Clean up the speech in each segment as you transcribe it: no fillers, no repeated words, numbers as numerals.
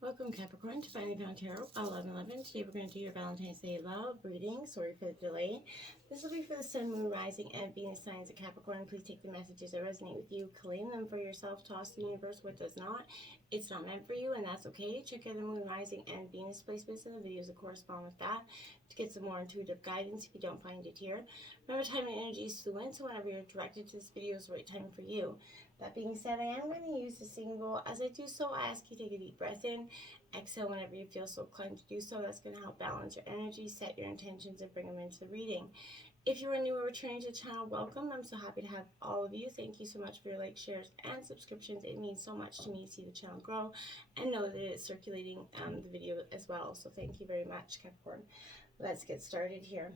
Welcome Capricorn to Finally Found Tarot 1111. Today we're going to do your Valentine's Day love reading. Sorry for the delay. This will be for the Sun, Moon, Rising, and Venus signs of Capricorn. Please take the messages that resonate with you, claim them for yourself, toss the universe what does not. It's not meant for you, and that's okay. Check out the Moon, Rising, and Venus placements in the videos that correspond with that to get some more intuitive guidance if you don't find it here. Remember, time and energy is fluent, so whenever you're directed to this video is the right time for you. That being said, I am going to use the singing bowl. As I do so, I ask you to take a deep breath in. Exhale whenever you feel so inclined to do so. That's going to help balance your energy, set your intentions, and bring them into the reading. If you are new or returning to the channel, welcome. I'm so happy to have all of you. Thank you so much for your likes, shares, and subscriptions. It means so much to me to see the channel grow and know that it's circulating the video as well. So thank you very much, Capricorn. Let's get started here.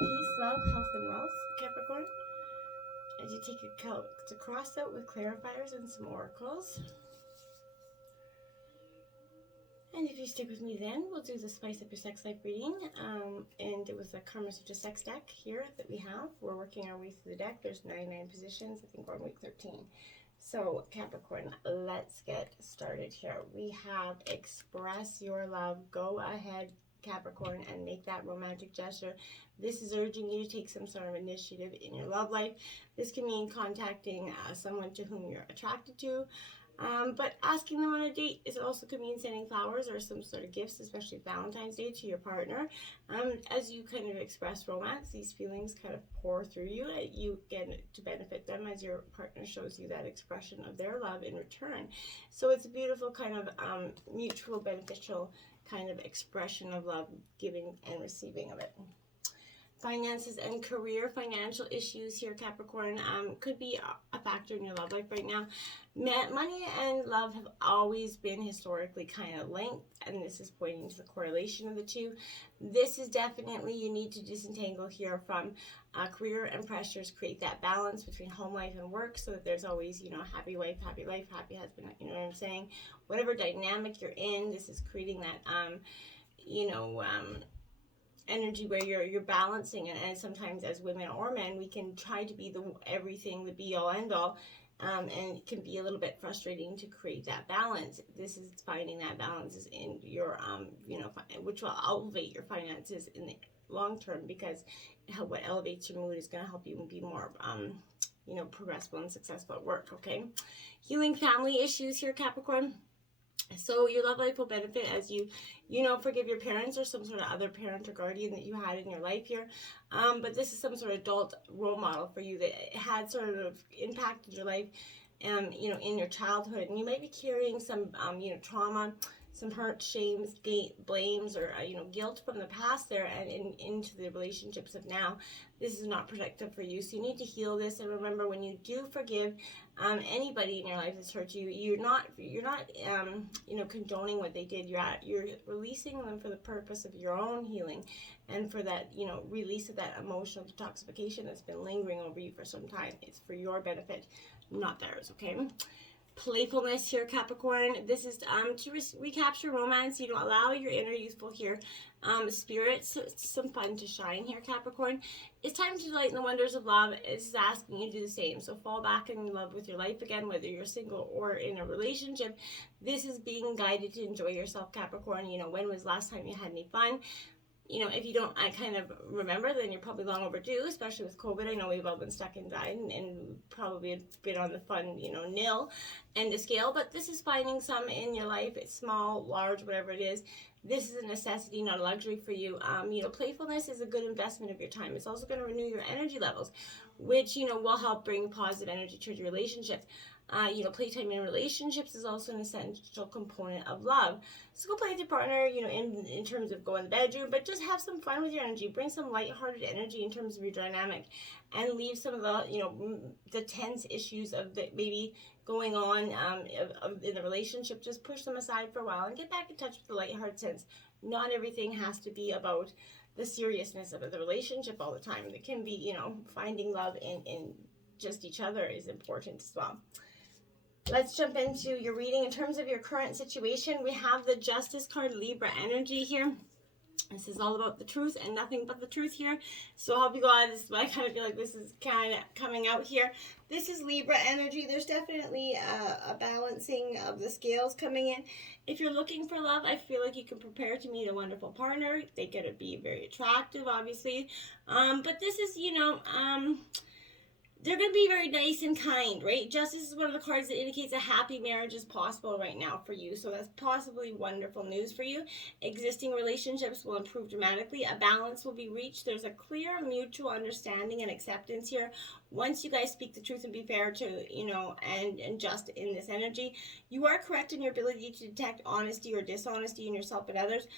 Peace, love, health, and wealth, Capricorn. As you take your cross out with clarifiers and some oracles. And if you stick with me then, we'll do the Spice Up Your Sex Life reading. And it was the Karma Sutra Sex deck here that we have. We're working our way through the deck. There's 99 positions. I think we're on week 13. So Capricorn, let's get started here. We have express your love. Go ahead, Capricorn, and make that romantic gesture. This is urging you to take some sort of initiative in your love life. This can mean contacting someone to whom you're attracted to. But asking them on a date is also could mean sending flowers or some sort of gifts, especially Valentine's Day, to your partner. As you kind of express romance, these feelings kind of pour through you. You get to benefit them as your partner shows you that expression of their love in return. So it's a beautiful kind of mutual beneficial kind of expression of love, giving and receiving of it. Finances and career, financial issues here, Capricorn, could be a factor in your love life right now. Money and love have always been historically kind of linked, and this is pointing to the correlation of the two. This is definitely, you need to disentangle here from career and pressures, create that balance between home life and work so that there's always, happy wife, happy life, happy husband, you know what I'm saying? Whatever dynamic you're in, this is creating that, energy where you're balancing it. And sometimes as women or men, we can try to be the everything, the be all end all, and it can be a little bit frustrating to create that balance. This is finding that balance is in your which will elevate your finances in the long term, because what elevates your mood is going to help you be more progressive and successful at work. Okay, healing family issues here, Capricorn. So your love life will benefit as you forgive your parents or some sort of other parent or guardian that you had in your life here. But this is some sort of adult role model for you that had sort of impacted your life, in your childhood. And you might be carrying some, trauma, some hurt, shames, blames, or, guilt from the past there and into the relationships of now. This is not productive for you. So you need to heal this. And remember, when you do forgive anybody in your life that's hurt you, you're not condoning what they did. You're releasing them for the purpose of your own healing and for that, release of that emotional detoxification that's been lingering over you for some time. It's for your benefit, not theirs, okay? Playfulness here, Capricorn. This is to recapture romance. Allow your inner youthful here spirits some fun to shine here, Capricorn. It's time to delight in the wonders of love. It's asking you to do the same. So fall back in love with your life again, whether you're single or in a relationship. This is being guided to enjoy yourself, Capricorn. When was the last time you had any fun? If you don't, I kind of remember, then you're probably long overdue, especially with COVID. I know we've all been stuck inside and probably been on the fun, nil end of scale. But this is finding some in your life. It's small, large, whatever it is. This is a necessity, not a luxury for you. Playfulness is a good investment of your time. It's also going to renew your energy levels, which, will help bring positive energy to your relationships. Playtime in relationships is also an essential component of love. So go play with your partner, in terms of go in the bedroom, but just have some fun with your energy. Bring some lighthearted energy in terms of your dynamic, and leave some of the, the tense issues of the maybe going on in the relationship. Just push them aside for a while and get back in touch with the lighthearted sense. Not everything has to be about the seriousness of the relationship all the time. It can be, finding love in just each other is important as well. Let's jump into your reading. In terms of your current situation, we have the Justice card, Libra energy here. This is all about the truth and nothing but the truth here. So I'll help you go out of this, but I kind of feel like this is kind of coming out here. This is Libra energy. There's definitely a balancing of the scales coming in. If you're looking for love, I feel like you can prepare to meet a wonderful partner. They gotta be very attractive, obviously. But this is, they're going to be very nice and kind, right? Justice is one of the cards that indicates a happy marriage is possible right now for you. So that's possibly wonderful news for you. Existing relationships will improve dramatically. A balance will be reached. There's a clear mutual understanding and acceptance here. Once you guys speak the truth and be fair to, and just in this energy, you are correct in your ability to detect honesty or dishonesty in yourself and others.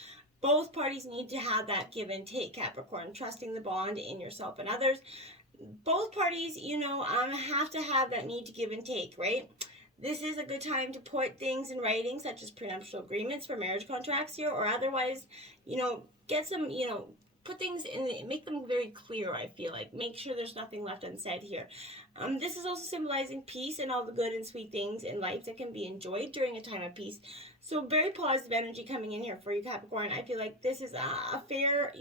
Both parties need to have that give and take, Capricorn, trusting the bond in yourself and others. Both parties, have to have that need to give and take, right? This is a good time to put things in writing, such as prenuptial agreements for marriage contracts here, or otherwise, get some, put things in, make them very clear, I feel like. Make sure there's nothing left unsaid here. This is also symbolizing peace and all the good and sweet things in life that can be enjoyed during a time of peace. So very positive energy coming in here for you, Capricorn. I feel like this is a fair,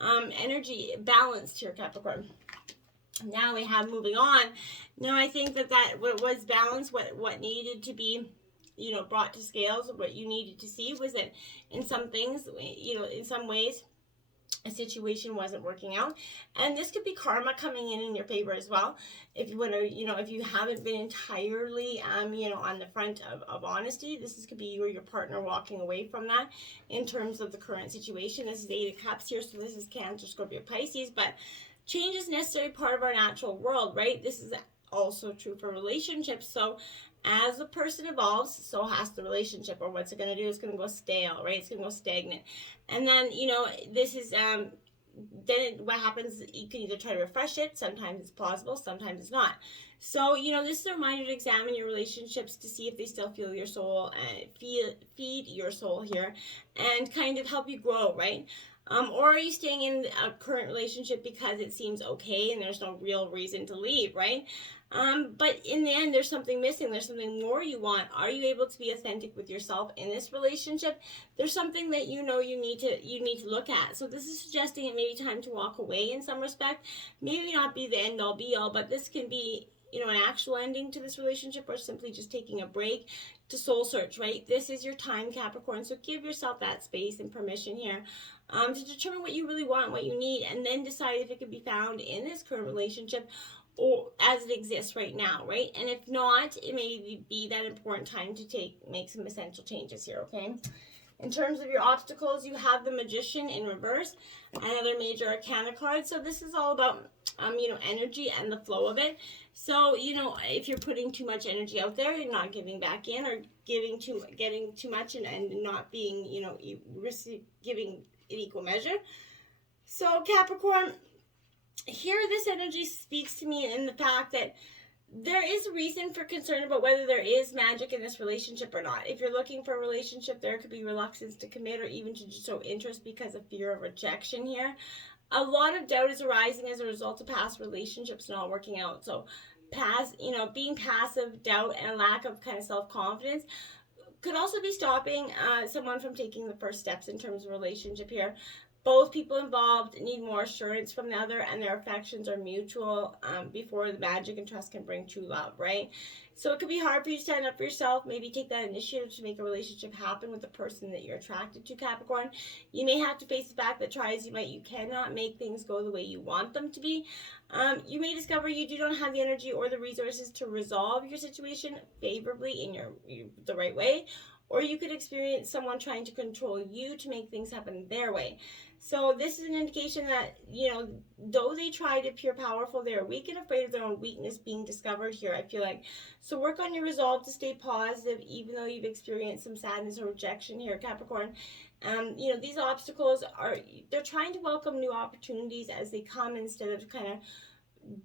energy balanced here, Capricorn. Now we have moving on. Now I think that what was balanced, what needed to be, brought to scales, what you needed to see was that in some things, in some ways, a situation wasn't working out, and this could be karma coming in your favor as well. If you want to, if you haven't been entirely, on the front of honesty, this could be you or your partner walking away from that in terms of the current situation. This is 8 of Cups here, so this is Cancer, Scorpio, Pisces, but change is necessary, part of our natural world, right? This is also true for relationships. So as a person evolves, so has the relationship, or what's it going to do? It's going to go stale, right? It's going to go stagnant. And then, this is, then what happens, you can either try to refresh it. Sometimes it's plausible, sometimes it's not. So, this is a reminder to examine your relationships to see if they still feel your soul, feed your soul here, and kind of help you grow, right? Or are you staying in a current relationship because it seems okay and there's no real reason to leave, right? But in the end, there's something missing. There's something more you want. Are you able to be authentic with yourself in this relationship? There's something that you need to look at. So this is suggesting it may be time to walk away in some respect. Maybe not be the end all be all, but this can be, an actual ending to this relationship, or simply just taking a break to soul search, right? This is your time, Capricorn. So give yourself that space and permission here to determine what you really want, what you need, and then decide if it can be found in this current relationship or as it exists right now, right? And if not, it may be that important time to make some essential changes here, okay? In terms of your obstacles, you have the Magician in reverse, another major arcana card. So this is all about, energy and the flow of it. So, if you're putting too much energy out there and not giving back in, or getting too much and not being, giving in equal measure. So Capricorn, here this energy speaks to me in the fact that there is a reason for concern about whether there is magic in this relationship or not. If you're looking for a relationship, there could be reluctance to commit or even to show interest because of fear of rejection here. A lot of doubt is arising as a result of past relationships not working out. So being passive, doubt, and a lack of kind of self-confidence could also be stopping someone from taking the first steps in terms of relationship here. Both people involved need more assurance from the other, and their affections are mutual before the magic and trust can bring true love, right? So it could be hard for you to stand up for yourself, maybe take that initiative to make a relationship happen with the person that you're attracted to, Capricorn. You may have to face the fact that try as you might, you cannot make things go the way you want them to be. You may discover you do not have the energy or the resources to resolve your situation favorably in the right way, or you could experience someone trying to control you to make things happen their way. So this is an indication that, though they try to appear powerful, they are weak and afraid of their own weakness being discovered here, I feel like. So work on your resolve to stay positive, even though you've experienced some sadness or rejection here, Capricorn. These obstacles they're trying to welcome new opportunities as they come, instead of kind of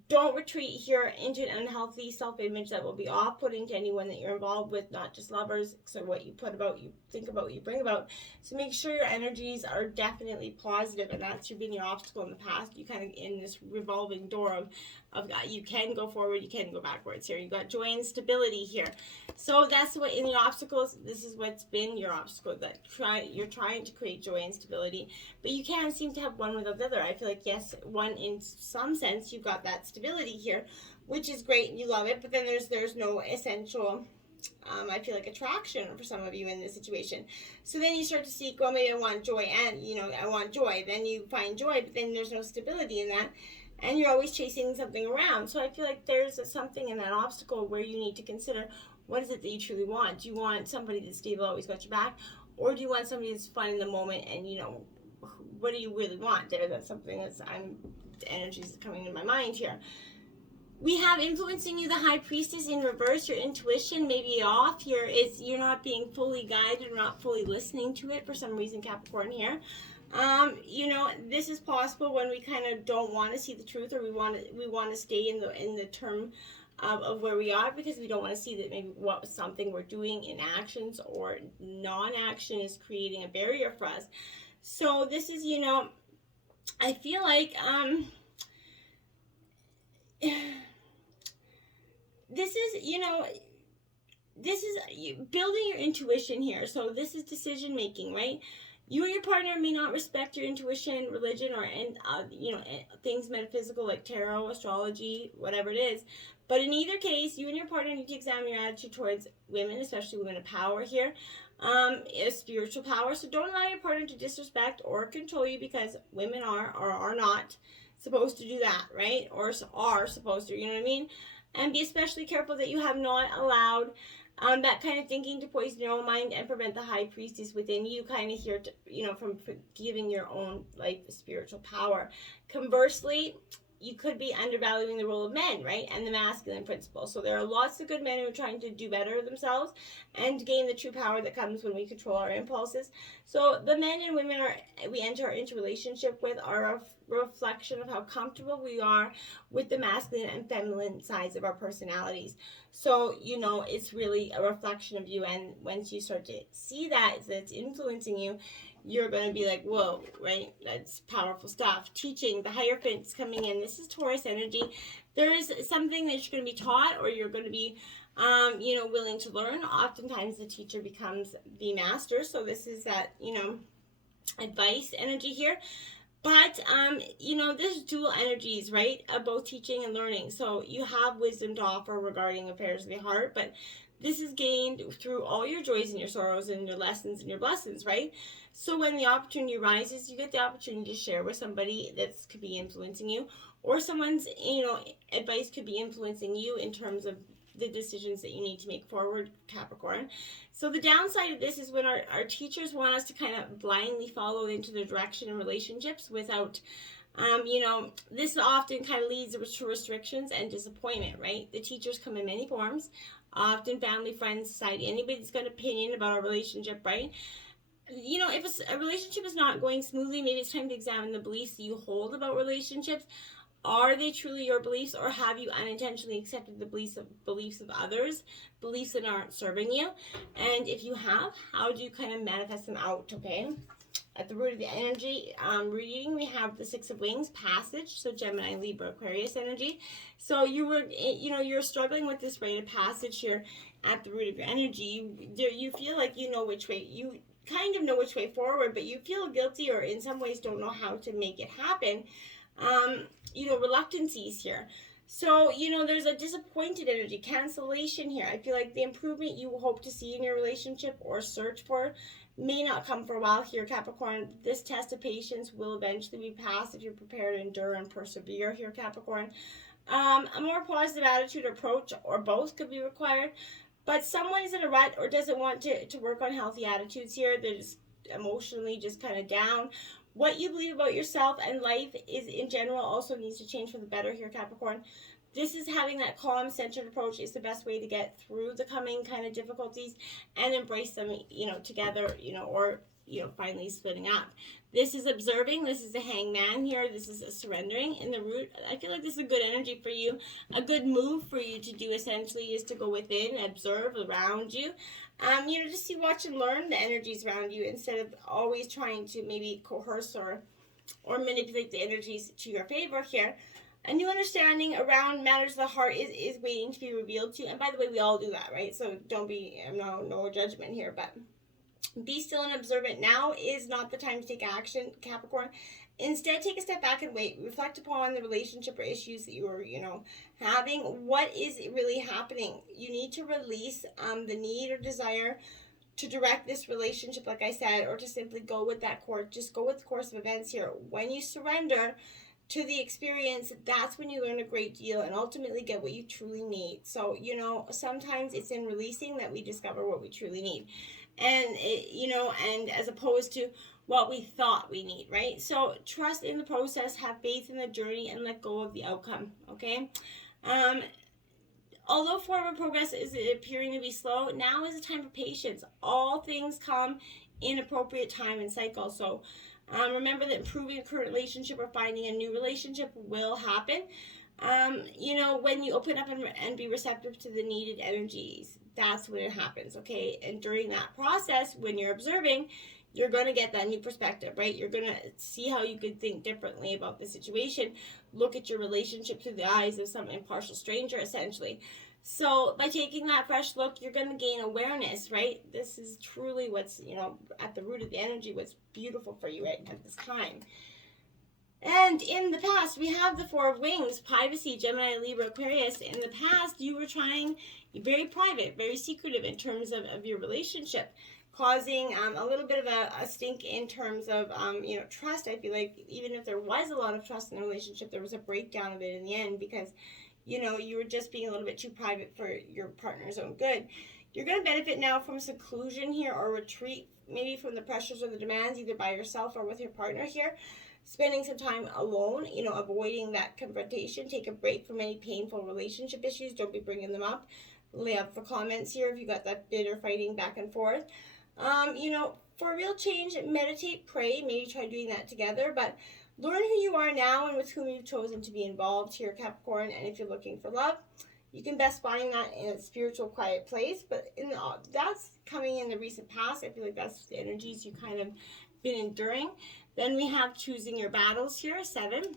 don't retreat here into an unhealthy self-image that will be off-putting to anyone that you're involved with, not just lovers. So what you put about, you think about, you bring about. So make sure your energies are definitely positive, and that's been your obstacle in the past. You kind of in this revolving door you can go forward, you can go backwards here. You got joy and stability here. So that's what in the obstacles, this is what's been your obstacle, that you're trying to create joy and stability, but you can't seem to have one without the other. I feel like, yes, one in some sense, you've got that stability here, which is great and you love it, but then there's no essential, I feel like, attraction for some of you in this situation. So then you start to seek, well, maybe I want joy and, I want joy. Then you find joy, but then there's no stability in that. And you're always chasing something around. So I feel like there's something in that obstacle where you need to consider, what is it that you truly want? Do you want somebody that's stable, always got your back? Or do you want somebody that's fun in the moment and, what do you really want there? That's something the energy's coming to my mind here. We have influencing you, the High Priestess in reverse. Your intuition may be off here. You're not being fully guided or not fully listening to it for some reason, Capricorn here. This is possible when we kind of don't want to see the truth, or we want to stay in the term of where we are, because we don't want to see that maybe something we're doing in actions or non-action is creating a barrier for us. So this is, I feel like this is building your intuition here. So this is decision making, right? You or your partner may not respect your intuition, religion, or things metaphysical like tarot, astrology, whatever it is. But in either case, you and your partner need to examine your attitude towards women, especially women of power here, spiritual power. So don't allow your partner to disrespect or control you, because women are or are not supposed to do that, right? Or are supposed to, you know what I mean? And be especially careful that you have not allowed that kind of thinking to poison your own mind and prevent the High Priestess within you kind of here to, from giving your own spiritual power. Conversely, you could be undervaluing the role of men, right? And the masculine principle. So there are lots of good men who are trying to do better themselves and gain the true power that comes when we control our impulses. So the men and women we enter into relationship with are a reflection of how comfortable we are with the masculine and feminine sides of our personalities. So, it's really a reflection of you. And once you start to see that's influencing you, you're going to be like, whoa, right? That's powerful stuff. Teaching, the Hierophant's coming in. This is Taurus energy. There is something that you're going to be taught, or you're going to be, willing to learn. Oftentimes the teacher becomes the master. So this is that, advice energy here. But, there's dual energies, right, of both teaching and learning. So you have wisdom to offer regarding affairs of the heart, but this is gained through all your joys and your sorrows and your lessons and your blessings, right? So when the opportunity arises, you get the opportunity to share with somebody that could be influencing you, or someone's, advice could be influencing you in terms of the decisions that you need to make forward, Capricorn. So the downside of this is when our teachers want us to kind of blindly follow into their direction in relationships without, this often kind of leads to restrictions and disappointment, right? The teachers come in many forms, often family, friends, society, anybody that's got an opinion about our relationship, right? If a relationship is not going smoothly, maybe it's time to examine the beliefs that you hold about relationships. Are they truly your beliefs, or have you unintentionally accepted the beliefs of others, beliefs that aren't serving you? And if you have, how do you kind of manifest them out, okay? At the root of the energy reading, we have the Six of Wings, passage, so Gemini, Libra, Aquarius energy. So you're struggling with this rite of passage here at the root of your energy. You feel like you know which way, you kind of know which way forward, but you feel guilty or in some ways don't know how to make it happen. Reluctancies here. So, there's a disappointed energy, cancellation here. I feel like the improvement you hope to see in your relationship or search for may not come for a while here, Capricorn. This test of patience will eventually be passed if you're prepared to endure and persevere here, Capricorn. A more positive attitude or approach, or both, could be required. But someone is in a rut or doesn't want to work on healthy attitudes here. They're just emotionally just kind of down. What you believe about yourself and life is in general also needs to change for the better here, Capricorn. This is having that calm, centered approach is the best way to get through the coming kind of difficulties and embrace them, together, or, finally splitting up. This is observing. This is the Hangman here. This is a surrendering in the root. I feel like this is a good energy for you. A good move for you to do essentially is to go within, observe around you. Just see, watch, and learn the energies around you instead of always trying to maybe coerce or manipulate the energies to your favor here. A new understanding around matters of the heart is waiting to be revealed to you. And by the way, we all do that, right? So don't be, no judgment here, but be still and observe it. Now is not the time to take action, Capricorn. Instead, take a step back and wait. Reflect upon the relationship or issues that you are, having. What is really happening? You need to release the need or desire to direct this relationship, like I said, or to simply go with that course. Just go with the course of events here. When you surrender to the experience, that's when you learn a great deal and ultimately get what you truly need. So, sometimes it's in releasing that we discover what we truly need. And, and as opposed to what we thought we need, right? So trust in the process, have faith in the journey, and let go of the outcome, okay? Although forward progress is appearing to be slow, now is a time for patience. All things come in appropriate time and cycle. So remember that improving a current relationship or finding a new relationship will happen. When you open up and be receptive to the needed energies, that's when it happens, okay? And during that process, when you're observing, you're going to get that new perspective, right? You're going to see how you could think differently about the situation. Look at your relationship through the eyes of some impartial stranger, essentially. So by taking that fresh look, you're going to gain awareness, right? This is truly what's, at the root of the energy, what's beautiful for you right at this time. And in the past, we have the Four of Wings, privacy, Gemini, Libra, Aquarius. In the past, you were trying very private, very secretive in terms of your relationship, causing a little bit of a stink in terms of, trust. I feel like even if there was a lot of trust in the relationship, there was a breakdown of it in the end because, you were just being a little bit too private for your partner's own good. You're going to benefit now from seclusion here or retreat, maybe from the pressures or the demands, either by yourself or with your partner here. Spending some time alone, avoiding that confrontation. Take a break from any painful relationship issues. Don't be bringing them up. Lay out the comments here if you got that bitter fighting back and forth. For real change, meditate, pray. Maybe try doing that together. But learn who you are now and with whom you've chosen to be involved here, Capricorn. And if you're looking for love, you can best find that in a spiritual, quiet place. But that's coming in the recent past. I feel like that's the energies you kind of been enduring. Then we have choosing your battles here, 7.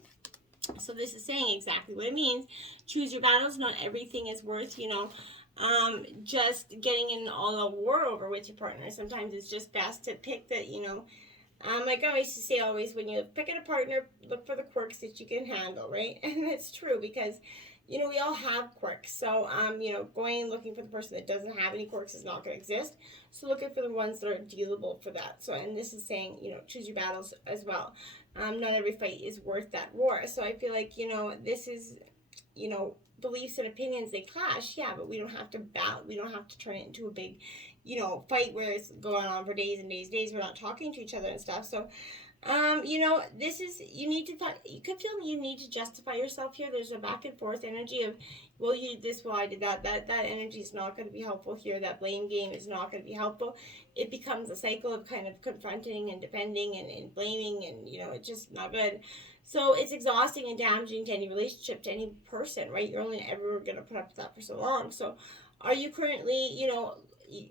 So this is saying exactly what it means. Choose your battles. Not everything is worth, just getting in all a war over with your partner. Sometimes it's just best to pick that, like I used to say always, when you pick a partner, look for the quirks that you can handle, right? And it's true because, we all have quirks. So, going and looking for the person that doesn't have any quirks is not going to exist. So looking for the ones that are dealable for that. So, and this is saying, choose your battles as well. Not every fight is worth that war. So I feel like, this is, beliefs and opinions, they clash. Yeah, but we don't have to battle. We don't have to turn it into a big, fight where it's going on for days and days. We're not talking to each other and stuff. So, this is, you could feel you need to justify yourself here. There's a back and forth energy of, well, you did this, well, I did that. That energy is not going to be helpful here. That blame game is not going to be helpful. It becomes a cycle of kind of confronting and defending and blaming and, it's just not good. So it's exhausting and damaging to any relationship, to any person, right? You're only ever going to put up with that for so long. So are you currently,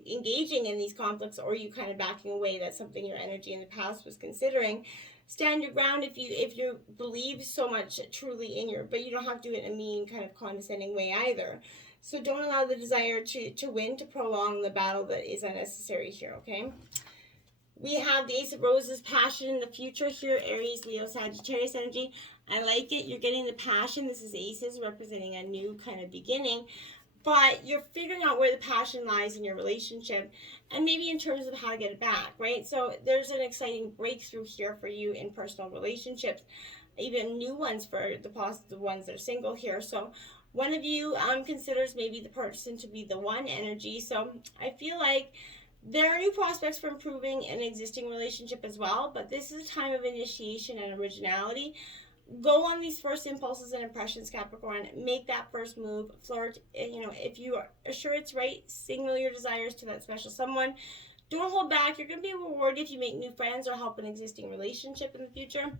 engaging in these conflicts, or are you kind of backing away? That's something your energy in the past was considering. Stand your ground if you believe so much truly in but you don't have to do it in a mean kind of condescending way either. So don't allow the desire to win to prolong the battle that is unnecessary here, okay? We have the Ace of Roses, passion in the future here, Aries, Leo, Sagittarius energy. I like it. You're getting the passion. This is aces representing a new kind of beginning. But you're figuring out where the passion lies in your relationship and maybe in terms of how to get it back, right? So there's an exciting breakthrough here for you in personal relationships, even new ones for the ones that are single here. So one of you considers maybe the person to be the one energy. So I feel like there are new prospects for improving an existing relationship as well, but this is a time of initiation and originality. Go on these first impulses and impressions, Capricorn. Make that first move. Flirt. If you are sure it's right, signal your desires to that special someone. Don't hold back. You're going to be rewarded if you make new friends or help an existing relationship in the future.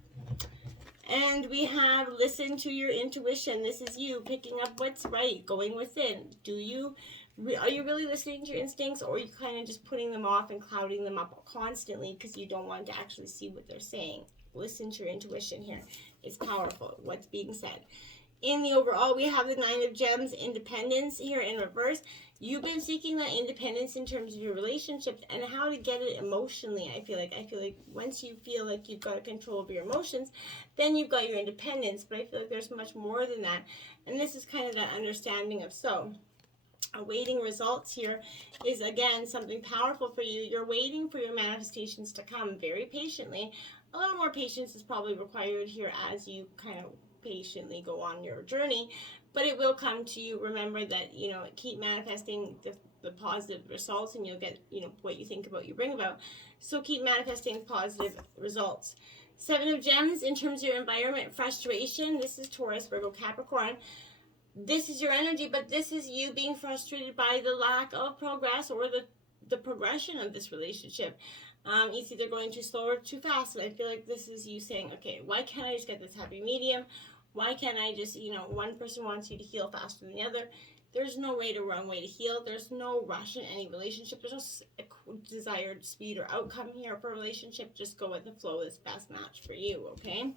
And we have listen to your intuition. This is you picking up what's right, going within. Are you really listening to your instincts, or are you kind of just putting them off and clouding them up constantly because you don't want to actually see what they're saying? Listen to your intuition here. It's powerful, what's being said. In the overall, we have the Nine of Gems, independence here in reverse. You've been seeking that independence in terms of your relationships and how to get it emotionally. I feel like once you feel like you've got control over your emotions, then you've got your independence. But I feel like there's much more than that. And this is kind of that understanding of awaiting results here is, again, something powerful for you. You're waiting for your manifestations to come very patiently. A little more patience is probably required here as you kind of patiently go on your journey, but it will come to you. Remember that, keep manifesting the positive results, and you'll get, what you think about, you bring about. So keep manifesting positive results. Seven of Gems, in terms of your environment, frustration. This is Taurus, Virgo, Capricorn. This is your energy, but this is you being frustrated by the lack of progress or the progression of this relationship. It's either going too slow or too fast. And I feel like this is you saying, okay, why can't I just get this happy medium? Why can't I just, one person wants you to heal faster than the other. There's no wrong way to heal. There's no rush in any relationship. There's no desired speed or outcome here for a relationship. Just go with the flow. It's best match for you, okay?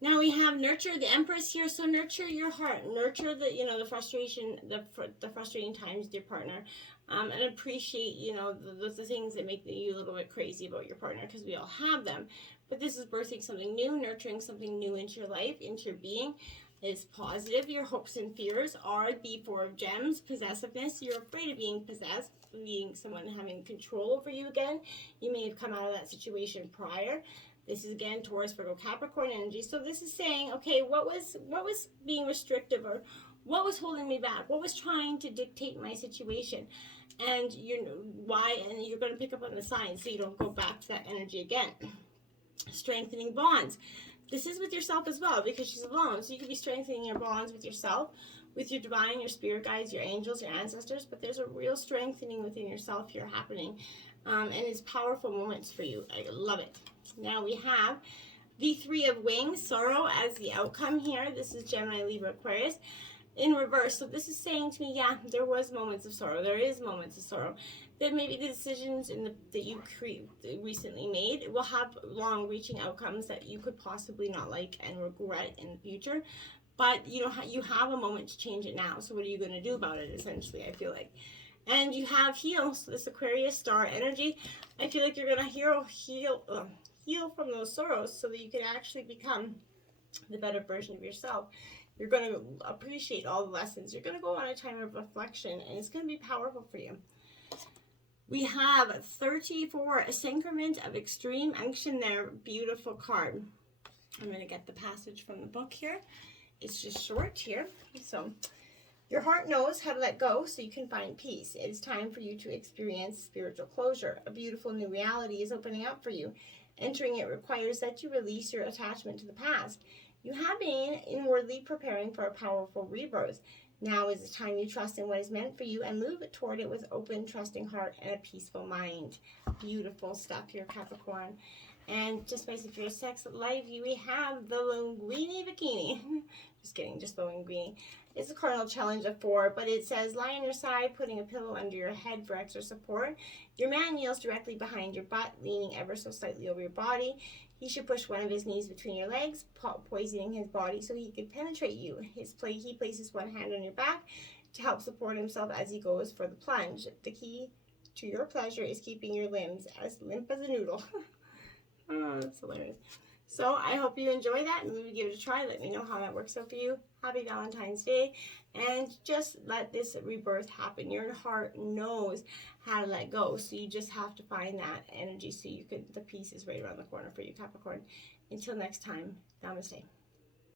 Now we have nurture, the Empress here. So nurture your heart. Nurture the frustration, the frustrating times with your partner. And appreciate, the things that make you a little bit crazy about your partner, because we all have them. But this is birthing something new, nurturing something new into your life, into your being. It's positive. Your hopes and fears are the Four of Gems, possessiveness. You're afraid of being possessed, being someone having control over you again. You may have come out of that situation prior. This is, again, Taurus, Virgo, Capricorn energy. So this is saying, okay, what was being restrictive, or what was holding me back? What was trying to dictate my situation? And why? And you're going to pick up on the signs so you don't go back to that energy again. Strengthening bonds. This is with yourself as well, because she's alone. So you could be strengthening your bonds with yourself, with your divine, your spirit guides, your angels, your ancestors. But there's a real strengthening within yourself here happening. And it's powerful moments for you. I love it. Now we have the Three of Wings, sorrow as the outcome here. This is Gemini, Libra, Aquarius in reverse. So this is saying to me, yeah, there was moments of sorrow. There is moments of sorrow. That maybe the decisions that you recently made will have long-reaching outcomes that you could possibly not like and regret in the future. But you have a moment to change it now. So what are you going to do about it, essentially, I feel like. And you have heal. So this Aquarius star energy, I feel like you're going to heal from those sorrows so that you can actually become the better version of yourself. You're going to appreciate all the lessons. You're going to go on a time of reflection, and it's going to be powerful for you. We have 34, a sacrament of extreme unction there. Beautiful card. I'm going to get the passage from the book here. It's just short here. So, your heart knows how to let go so you can find peace. It is time for you to experience spiritual closure. A beautiful new reality is opening up for you. Entering it requires that you release your attachment to the past. You have been inwardly preparing for a powerful rebirth. Now is the time you trust in what is meant for you and move toward it with open, trusting heart and a peaceful mind. Beautiful stuff here, Capricorn. And just basically for your sex life, we have the Linguini Bikini. Just kidding, just the Linguini. It's a cardinal challenge of 4, but it says, lie on your side, putting a pillow under your head for extra support. Your man kneels directly behind your butt, leaning ever so slightly over your body. He should push one of his knees between your legs, poisoning his body so he could penetrate you. He places one hand on your back to help support himself as he goes for the plunge. The key to your pleasure is keeping your limbs as limp as a noodle. Oh, that's hilarious. So I hope you enjoy that, and maybe give it a try. Let me know how that works out for you. Happy Valentine's Day, and just let this rebirth happen. Your heart knows how to let go, so you just have to find that energy so you could, the peace is right around the corner for you, Capricorn. Until next time, Namaste.